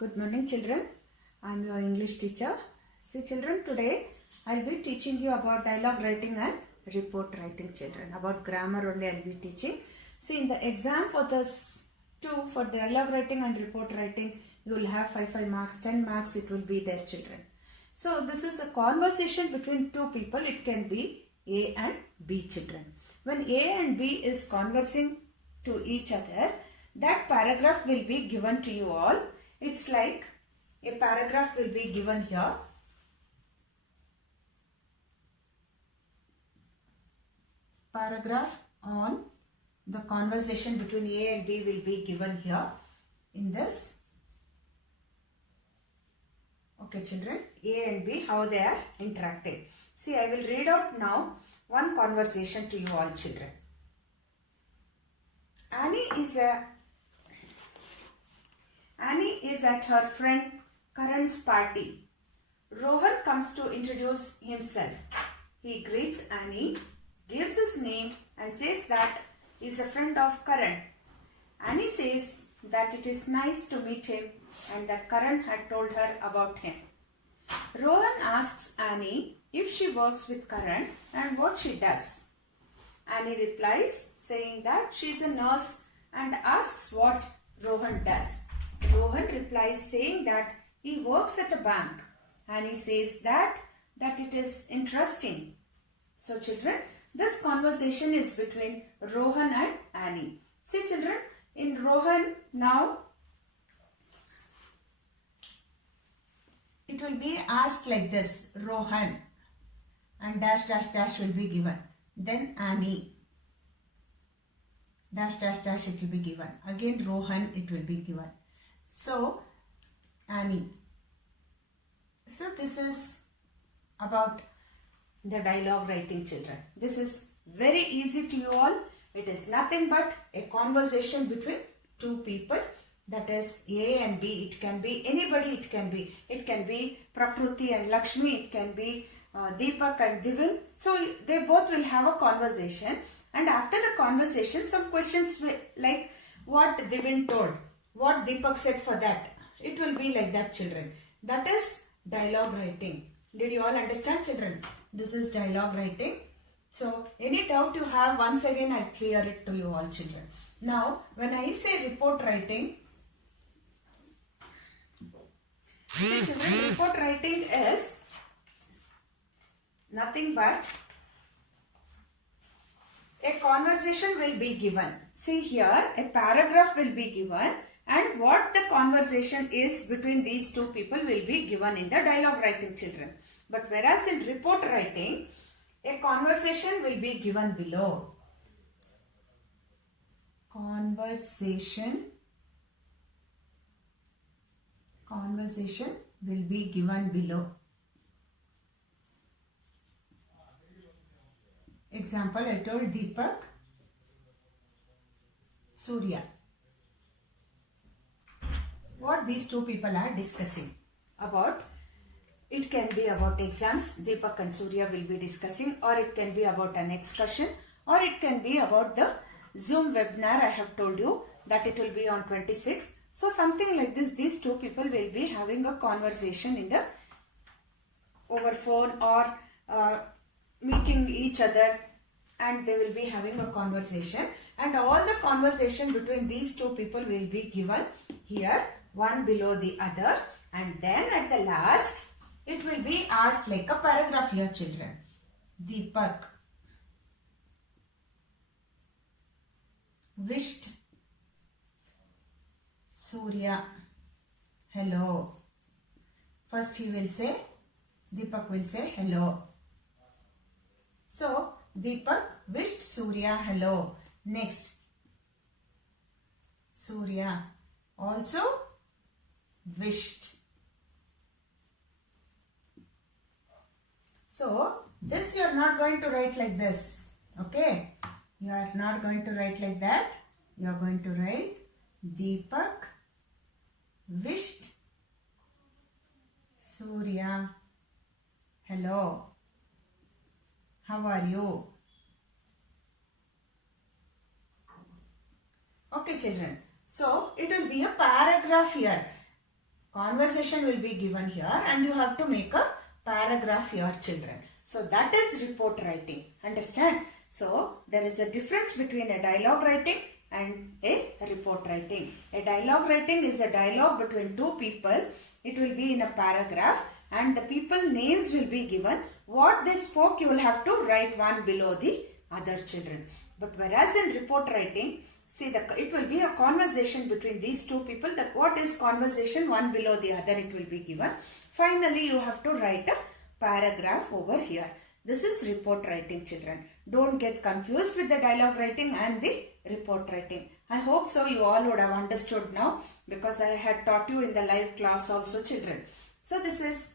Good morning children. I am your English teacher. See children, today I will be teaching you about dialogue writing and report writing children. About grammar only I will be teaching. See in the exam for this two for dialogue writing and report writing you will have 5 marks, 10 marks it will be there children. So this is a conversation between two people. It can be A and B children. When A and B is conversing to each other, that paragraph will be given to you all. It's like a paragraph will be given here. Paragraph on the conversation between A and B will be given here in this. Okay children, A and B, how they are interacting. See, I will read out now one conversation to you all children. Annie is at her friend Karan's party. Rohan comes to introduce himself. He greets Annie, gives his name and says that he is a friend of Karan. Annie says that it is nice to meet him and that Karan had told her about him. Rohan asks Annie if she works with Karan and what she does. Annie replies saying that she is a nurse and asks what Rohan does. Rohan replies saying that he works at a bank. Annie says that it is interesting. So children, this conversation is between Rohan and Annie. See children, in Rohan now it will be asked like this, Rohan, and dash dash dash will be given. Then Annie, dash dash dash it will be given. Again Rohan it will be given. So Annie. So this is about the dialogue writing children. This is very easy to you all. It is nothing but a conversation between two people. That is A and B. It can be anybody. It can be Prakruti and Lakshmi. It can be Deepak and Divin. So they both will have a conversation. And after the conversation, some questions like what Divin told, what Deepak said for that. It will be like that children. That is dialogue writing. Did you all understand children? This is dialogue writing. So any doubt you have, once again I clear it to you all children. Now when I say report writing, see children, report writing is nothing but a conversation will be given. See here, a paragraph will be given and what the conversation is between these two people will be given in the dialogue writing children. But whereas in report writing, a conversation will be given below. Conversation will be given below. Example, I told Deepak, Surya. What these two people are discussing about. It can be about exams, Deepak and Surya will be discussing, or it can be about an excursion, or it can be about the Zoom webinar I have told you that it will be on 26th. So something like this, these two people will be having a conversation in the over phone or meeting each other, and they will be having a conversation, and all the conversation between these two people will be given here, one below the other, and then at the last it will be asked like a paragraph here children. Deepak wished Surya hello. First he will say, Deepak will say hello. So Deepak wished Surya hello. Next, Surya also wished. So this you are not going to write like this. Okay. You are not going to write like that. You are going to write Deepak wished Surya hello. How are you? Okay children. So it will be a paragraph here. conversation will be given here and you have to make a paragraph here, children. So that is report writing. Understand? So there is a difference between a dialogue writing and a report writing. A dialogue writing is a dialogue between two people. It will be in a paragraph and the people names will be given. What they spoke you will have to write one below the other, children. But whereas in report writing, see, it will be a conversation between these two people. That what is conversation, one below the other it will be given. Finally, you have to write a paragraph over here. This is report writing, children. Don't get confused with the dialogue writing and the report writing. I hope so you all would have understood now because I had taught you in the live class also, children. So this is,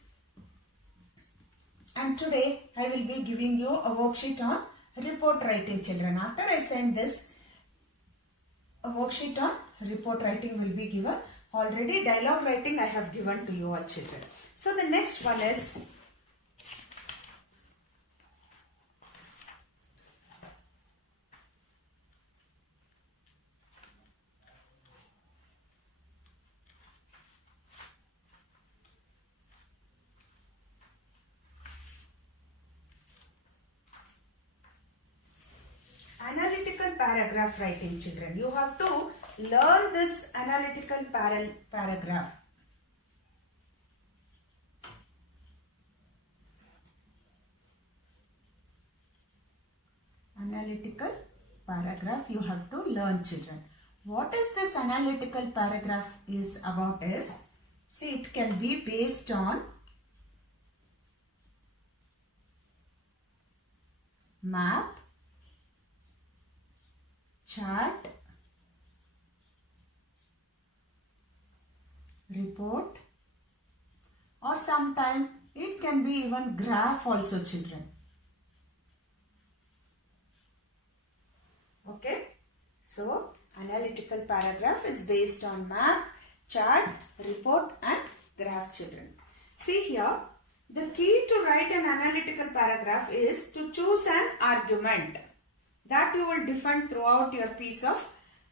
and today I will be giving you a worksheet on report writing, children. After I send this, a worksheet on report writing will be given. Already dialogue writing I have given to you all, children. So the next one is analytical paragraph writing, children. You have to learn this analytical paragraph. Analytical paragraph you have to learn, children. What is this analytical paragraph is about is, see, it can be based on map, chart, report, or sometime it can be even graph also, children. Okay, so analytical paragraph is based on map, chart, report and graph, children. See here, the key to write an analytical paragraph is to choose an argument that you will defend throughout your piece of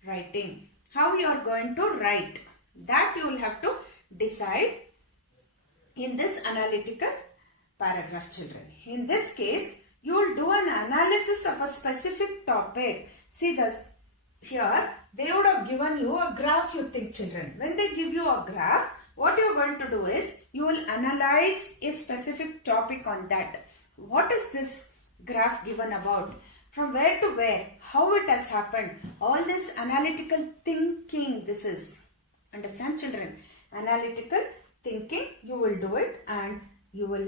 writing. How you are going to write, that you will have to decide in this analytical paragraph, children. In this case, you will do an analysis of a specific topic. See this, here they would have given you a graph, you think, children. When they give you a graph, what you are going to do is, you will analyze a specific topic on that. What is this graph given about? From where to where? How it has happened? All this analytical thinking, this is. Understand, children? Analytical thinking, you will do it and you will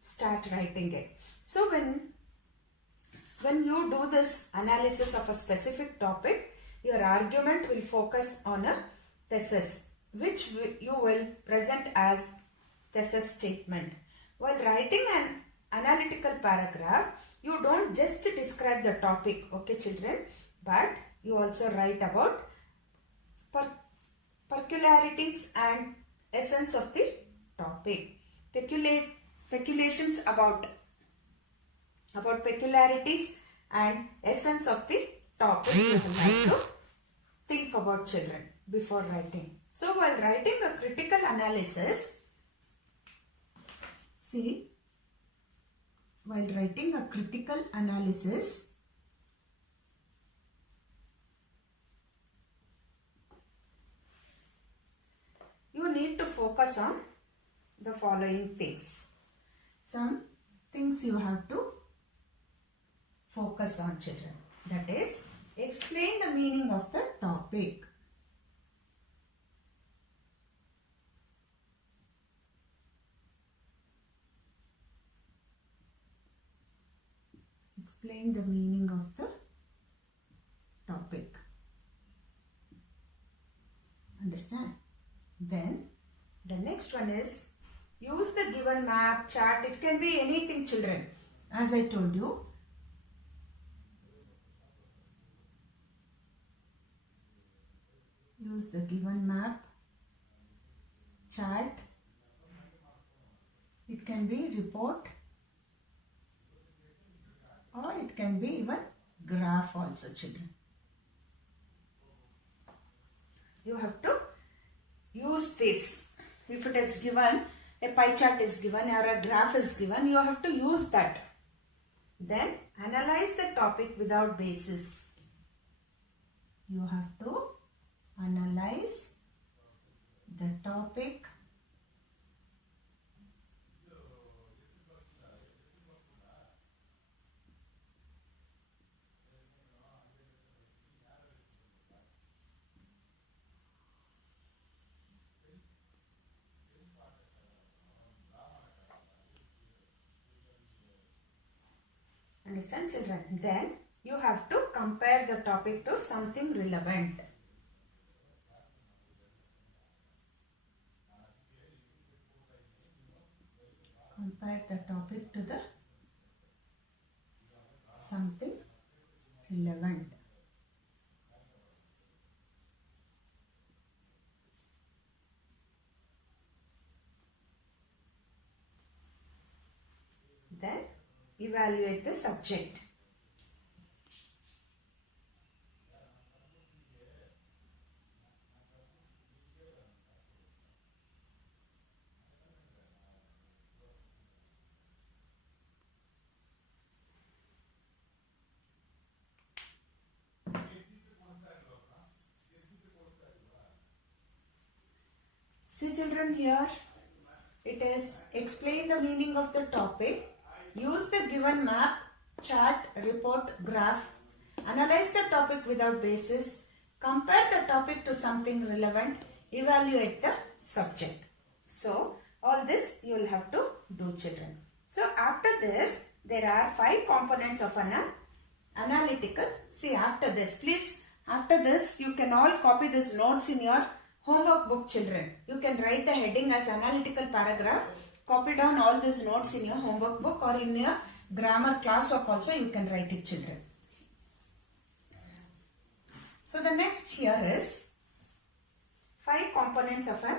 start writing it. So when you do this analysis of a specific topic, your argument will focus on a thesis, which you will present as thesis statement. While writing an analytical paragraph, you don't just describe the topic, okay, children, but you also write about peculiarities and essence of the topic. Speculations about peculiarities and essence of the topic you will have to think about, children, before writing. So while writing a critical analysis, see, while writing a critical analysis, you need to focus on the following things. Some things you have to focus on, children. That is, explain the meaning of the topic. Explain the meaning of the topic. Understand? Then the next one is, use the given map, chart. It can be anything, children. As I told you, use the given map, chart. It can be report, or it can be even graph also, children. You have to use this if it is given, a pie chart is given or a graph is given, you have to use that. Then analyze the topic without basis. You have to analyze the topic Understand, children? Then you have to compare the topic to something relevant. Compare the topic to the something relevant. Then evaluate the subject. See, children, here it is explain the meaning of the topic. Use the given map, chart, report, graph. Analyze the topic without basis. Compare the topic to something relevant. Evaluate the subject. So, all this you will have to do, children. So, after this, there are 5 components of an analytical. See, after this, please, after this, you can all copy these notes in your homework book, children. You can write the heading as analytical paragraph. Copy down all these notes in your homework book or in your grammar classwork also you can write it, children. So the next here is 5 components of an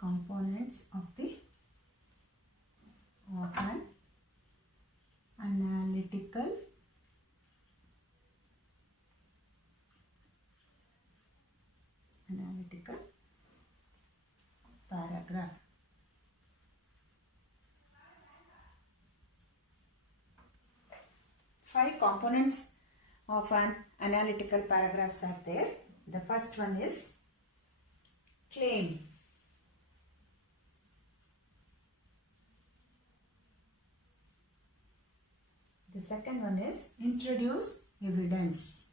components of the of an analytical paragraph. Five components of an analytical paragraphs are there. The first one is claim. The second one is introduce evidence.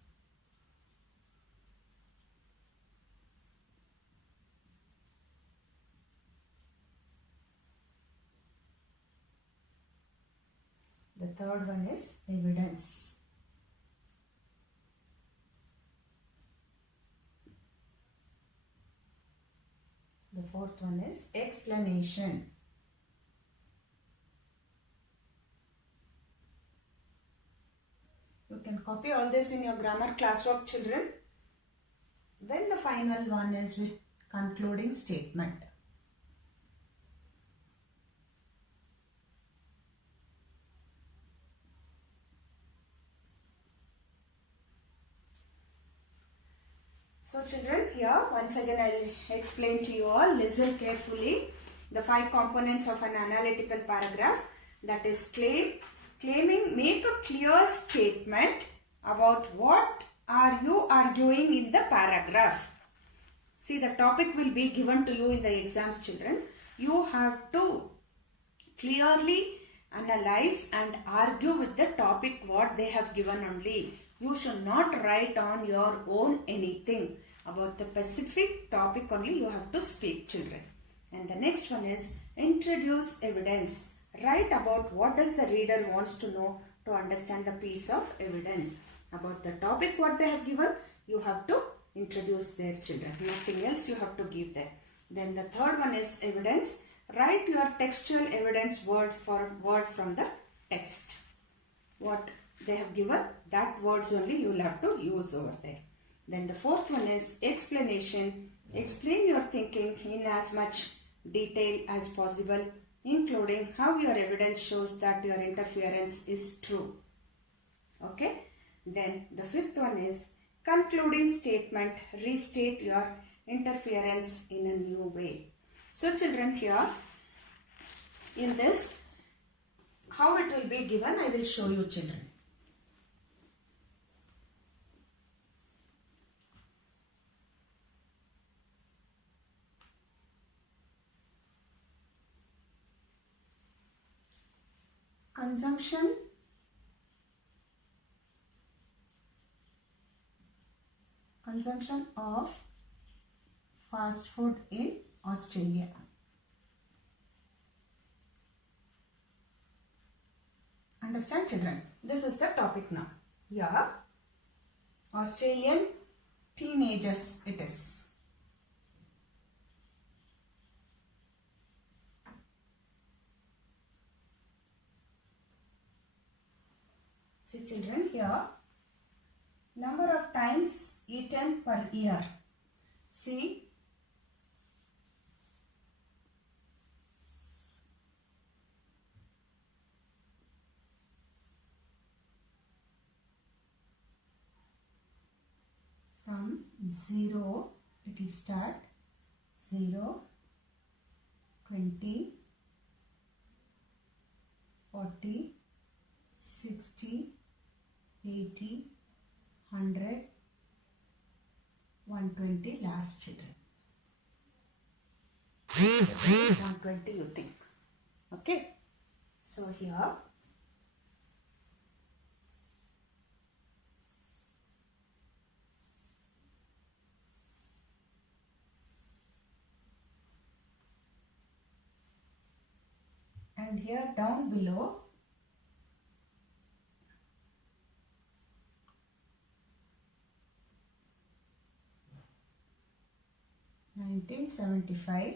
The third one is evidence. The fourth one is explanation. You can copy all this in your grammar classwork, children. Then the final one is with concluding statement. So children, here once again I will explain to you all. Listen carefully. The 5 components of an analytical paragraph, that is claim. Claiming, make a clear statement about what are you arguing in the paragraph. See, the topic will be given to you in the exams, children. You have to clearly analyze and argue with the topic what they have given only. You should not write on your own anything. About the specific topic only you have to speak, children. And the next one is introduce evidence. Write about what does the reader wants to know to understand the piece of evidence. About the topic what they have given, you have to introduce their, children. Nothing else you have to give there. Then the third one is evidence. write your textual evidence word for word from the text. What they have given, that words only you will have to use over there. Then the fourth one is explanation. Explain your thinking in as much detail as possible, including how your evidence shows that your interference is true. Okay. Then the fifth one is concluding statement. Restate your interference in a new way. So children, here in this, how it will be given, I will show you children. Consumption of fast food in Australia. Understand children? This is the topic now. Yeah. Australian teenagers it is. See children, here number of times eaten per year. See, from 0 it will start 0, 20, 40, 60, 80, 100, 120 last children. 120 you think. Okay. So here and here down below (1975),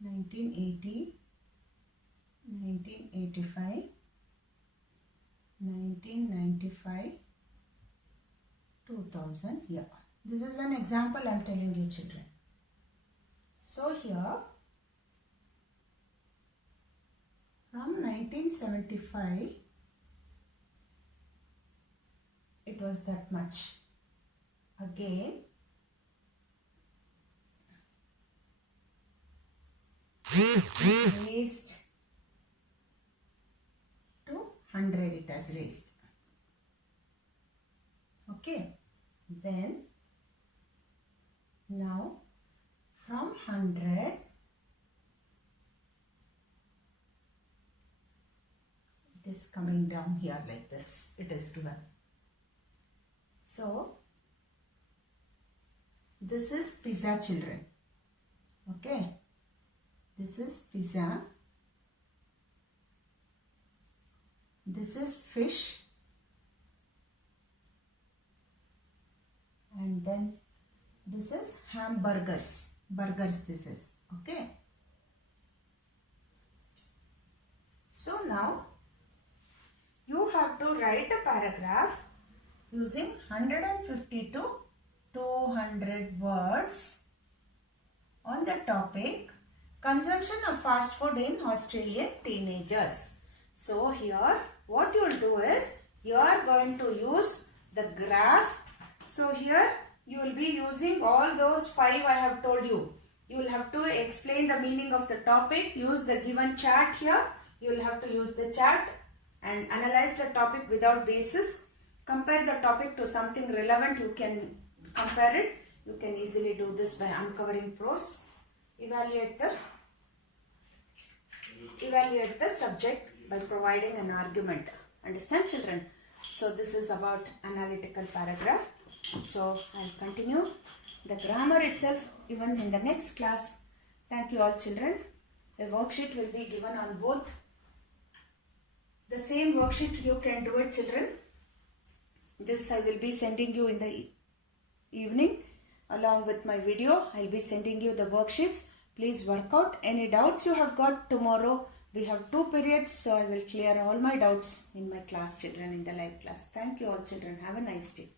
1980, 1985, 1995, 2000 here. This is an example I am telling you children. So here from 1975 it was that much. Again raised to 100 it has raised. Okay. Then now from 100 it is coming down here like this. It is given. So this is pizza children. Okay. This is pizza. This is fish. And then this is hamburgers. Burgers this is. Okay. So now you have to write a paragraph using 150 to 200 words on the topic consumption of fast food in Australian teenagers. So here what you will do is you are going to use the graph. So here you will be using all those 5 I have told you. You will have to explain the meaning of the topic, use the given chart here. You will have to use the chart and analyze the topic without basis. Compare the topic to something relevant. You can compare it. You can easily do this by uncovering pros. Evaluate the subject by providing an argument. Understand children? So this is about analytical paragraph. So I'll continue the grammar itself even in the next class. Thank you all children. A worksheet will be given on both. The same worksheet you can do it children. This I will be sending you in the evening. along with my video. I'll be sending you the worksheets. Please work out any doubts you have got tomorrow. We have 2 periods, so I will clear all my doubts in my class, children, in the live class. Thank you all, children. Have a nice day.